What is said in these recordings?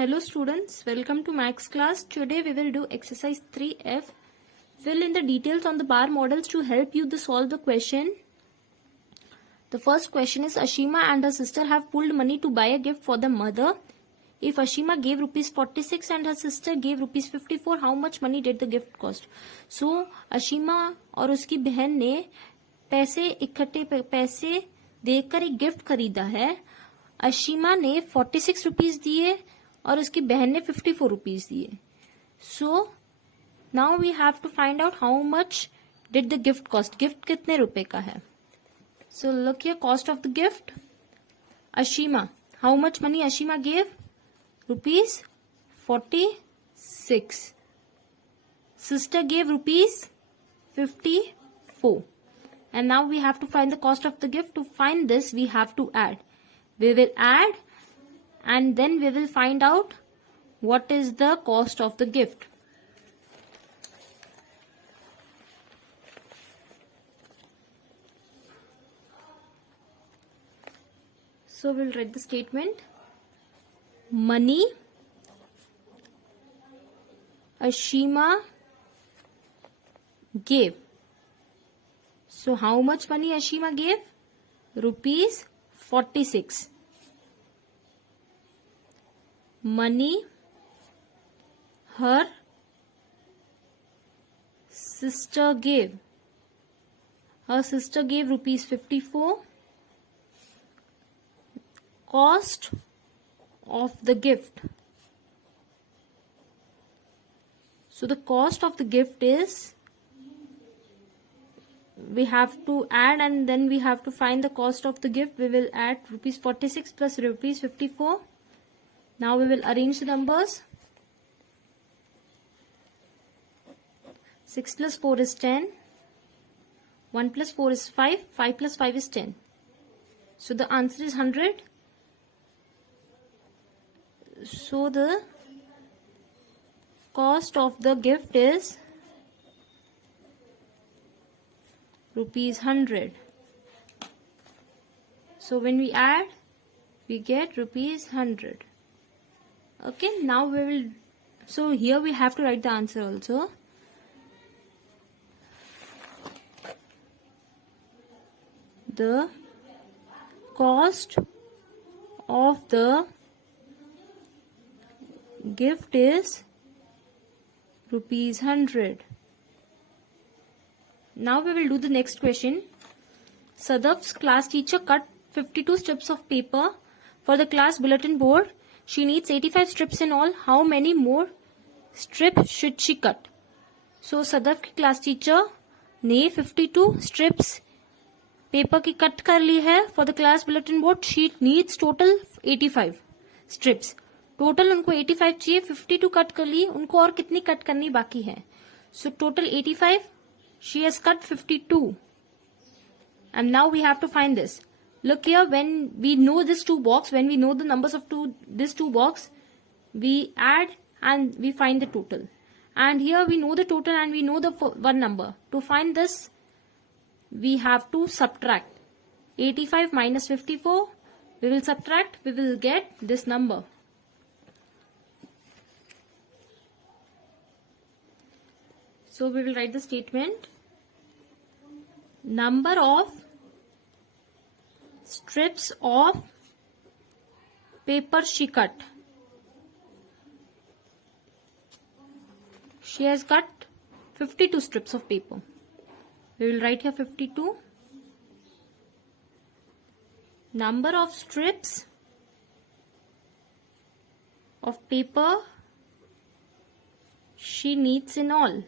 Hello students, welcome to Max class. Today we will do exercise 3F. Fill in the details on the bar models to help you to solve the question. The first question is Ashima and her sister have pooled money to buy a gift for the mother. If Ashima gave rupees 46 and her sister gave rupees 54, how much money did the gift cost? So Ashima और उसकी बहन ने पैसे देकर एक gift खरीदा है. अशीमा ने 46 रुपीज दिए और उसकी बहन ने 54 रुपीज दिए. So now we have to find out how much did the gift cost. Gift कितने रुपए का है? So look here, cost of the gift. Ashima, how much money Ashima gave? Rupees 46. Sister gave rupees 54. And now we have to find the cost of the gift. To find this, we have to add. We will add and then we will find out what is the cost of the gift. So we'll write the statement. Money Ashima gave. So how much money Ashima gave? Rupees 46. Money her sister gave. Her sister gave rupees 54. Cost of the gift. So the cost of the gift is, we have to add and then we have to find the cost of the gift. We will add rupees 46 plus rupees 54. Now we will arrange the numbers. 6 plus 4 is 10. 1 plus 4 is 5. 5 plus 5 is 10. So the answer is 100. So the cost of the gift is rupees 100. So when we add, we get rupees 100. Okay, now we will, so here we have to write the answer also. The cost of the gift is rupees 100. Now we will do the next question. Sadaf's class teacher cut 52 strips of paper for the class bulletin board. She needs 85 strips in all. How many more strips should she cut? So Sadaf की class teacher ने 52 strips paper की cut कर ली है for the class bulletin board. She needs total 85 strips. Total उनको 85 चाहिए, 52 cut कर ली, उनको और कितनी cut करनी बाकी है? So total 85. She has cut 52. And now we have to find this. Look here, when we know this two box, when we know the numbers of this two box, we add and we find the total. And here we know the total and we know the one number. To find this, we have to subtract. 85 minus 54. We will subtract, we will get this number. So we will write the statement. Number of strips of paper she cut. She has cut 52 strips of paper. We will write here 52. Number of strips of paper she needs in all.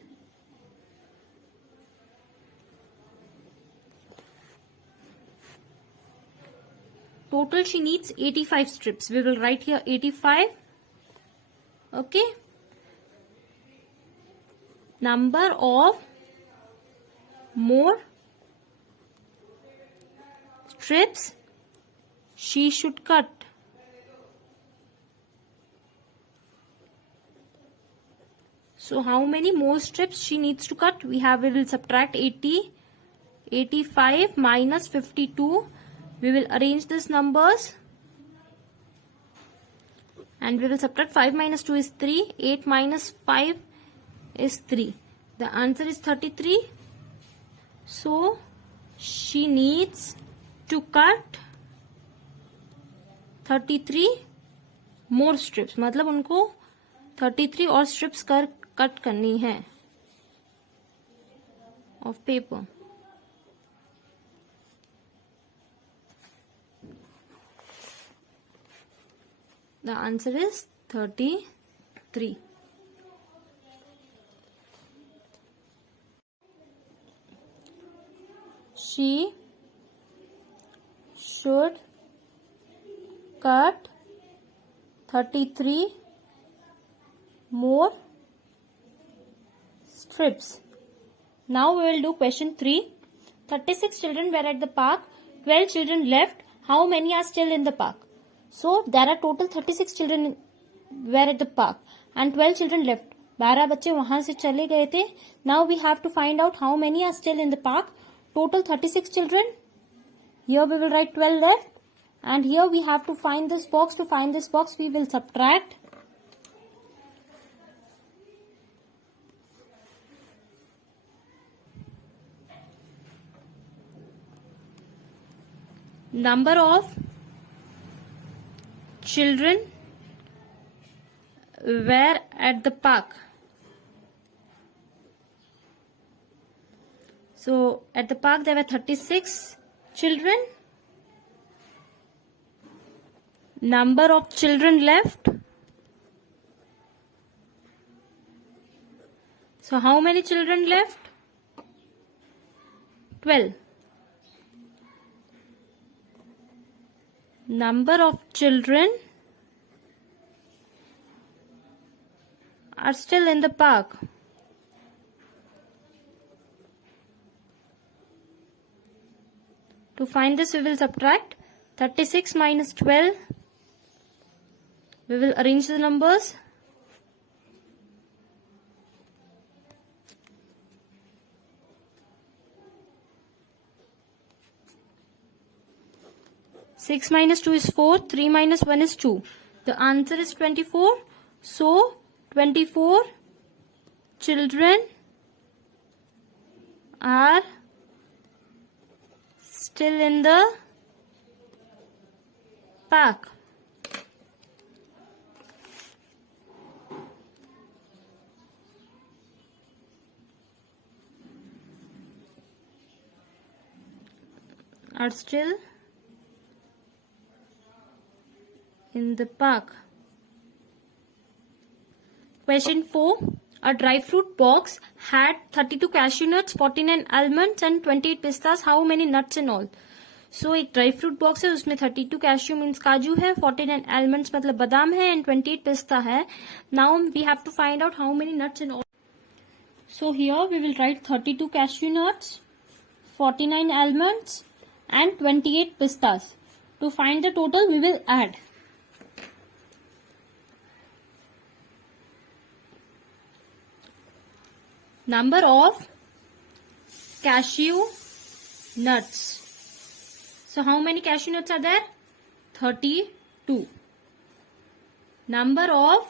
Total she needs 85 strips. We will write here 85. Okay. Number of more strips she should cut. So how many more strips she needs to cut? We will subtract 80. 85 minus 52. We will arrange these numbers And we will subtract 5 minus 2 is 3. 8 minus 5 is 3. The answer is 33. So she needs to cut 33 more strips. मतलब उनको 33 और strips cut करनी है of paper. The answer is 33. She should cut 33 more strips. Now we will do question 3. 36 children were at the park. 12 children left. How many are still in the park? So there are total 36 children were at the park and 12 children left. 12 बच्चे वहां से चले गए थे. Now we have to find out how many are still in the park. Total 36 children. Here we will write 12 left. And here we have to find this box. To find this box we will subtract. Number of children were at the park. So at the park there were 36 children. Number of children left. So how many children left? 12. Number of children are still in the park. To find this we will subtract 36 minus 12. We will arrange the numbers. Six minus 2 is 4. 3 minus 1 is 2. The answer is 24. So 24 children are still in the park. Are still in the park. Question 4. A dry fruit box had 32 cashew nuts, 49 almonds and 28 pistas. How many nuts in all? So एक dry fruit box है उसमें 32 cashew means काजू है, 49 almonds मतलब बादाम है and 28 pista है. Now we have to find out how many nuts in all. So here we will write 32 cashew nuts, 49 almonds and 28 pistas. To find the total we will add. Number of cashew nuts. So how many cashew nuts are there? 32. Number of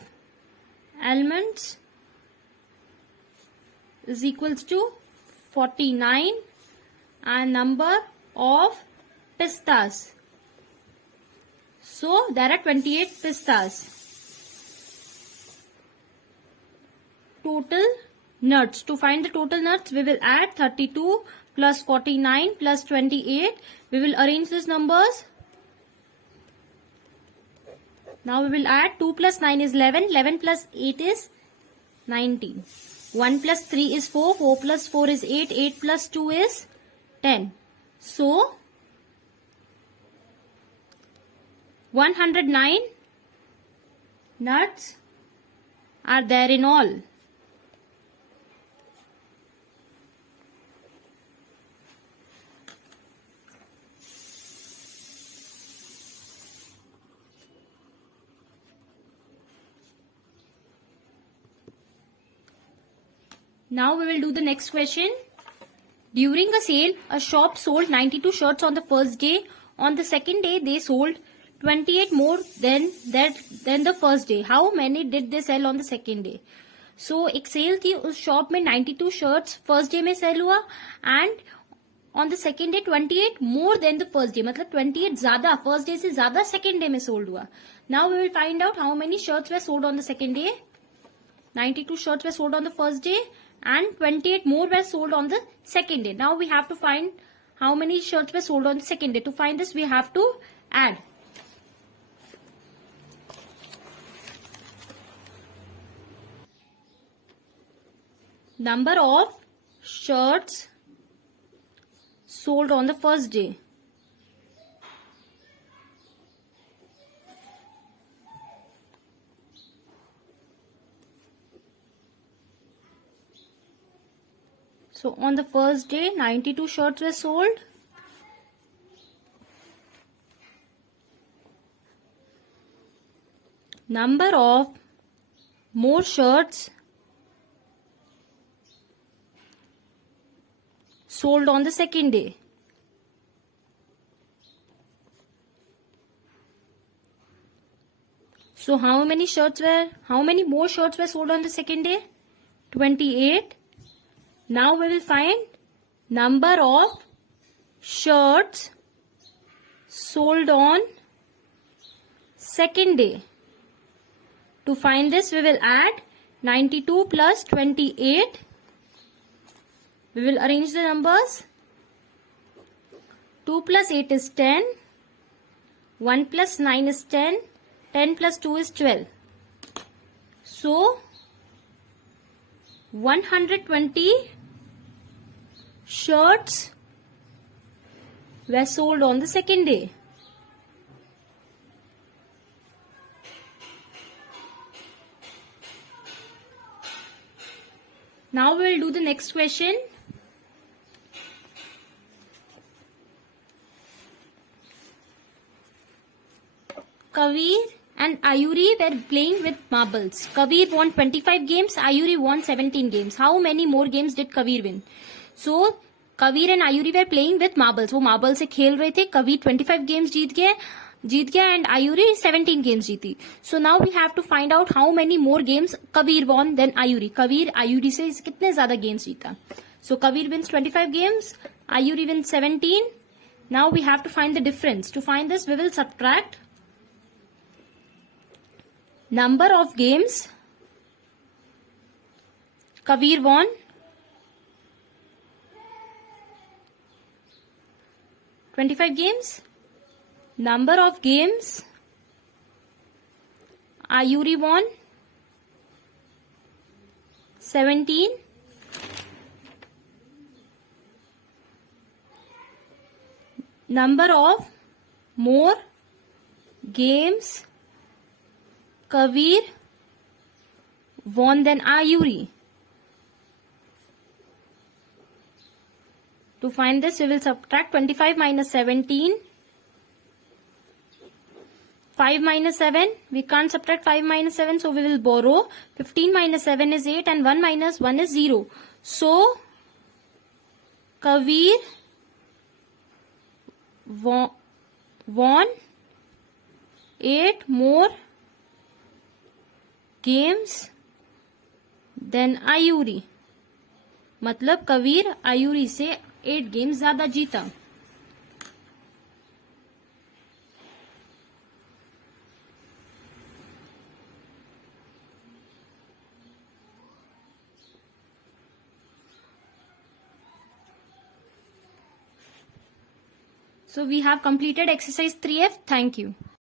almonds is equals to 49 and number of pistas. So there are 28 pistas. Total nuts. To find the total nuts, we will add 32 plus 49 plus 28. We will arrange these numbers. Now we will add 2 plus 9 is 11. 11 plus 8 is 19. 1 plus 3 is 4. 4 plus 4 is 8. 8 plus 2 is 10. So 109 nuts are there in all. Now we will do the next question. During a sale, a shop sold 92 shirts on the first day. On the second day, they sold 28 more than the first day. How many did they sell on the second day? So एक sale थी उस shop में 92 shirts first day में sale हुआ and on the second day 28 more than the first day, मतलब 28 ज्यादा first day से ज्यादा सेकेंड डे में सोल्ड हुआ. Now we will find out how many shirts were sold on the second day. 92 shirts were sold on the first day and 28 more were sold on the second day. Now we have to find how many shirts were sold on the second day. To find this, we have to add. Number of shirts sold on the first day. So on the first day, 92 shirts were sold. Number of more shirts sold on the second day. So how many more shirts were sold on the second day? 28. Now we will find number of shirts sold on second day. To find this, we will add 92 plus 28. We will arrange the numbers. 2 plus 8 is 10. 1 plus 9 is 10. 10 plus 2 is 12. So 120 shirts were sold on the second day. Now we will do the next question. Kavir and Ayuri were playing with marbles. Kavir won 25 games, Ayuri won 17 games. How many more games did Kavir win? So Kavir and Ayuri were playing with marbles. वो marble से खेल रहे थे. Kavir 25 games जीत गया and Ayuri 17 games जीती. So now we have to find out how many more games Kavir won than Ayuri. Kavir Ayuri से कितने ज्यादा games जीता. So Kavir wins 25 games, Ayuri wins 17. Now we have to find the difference. To find this, we will subtract number of games Kavir won (25 games). Number of games Ayuri won 17. Number of more games Kavir won than Ayuri. To find this, we will subtract 25 minus 17. 5 minus 7. We can't subtract 5 minus 7, so we will borrow. 15 minus 7 is 8 and 1 minus 1 is 0. So, Kavir won 8 more games than Ayuri. मतलब कबीर आयूरी से 8 games ज्यादा जीता. So we have completed exercise 3F. Thank you.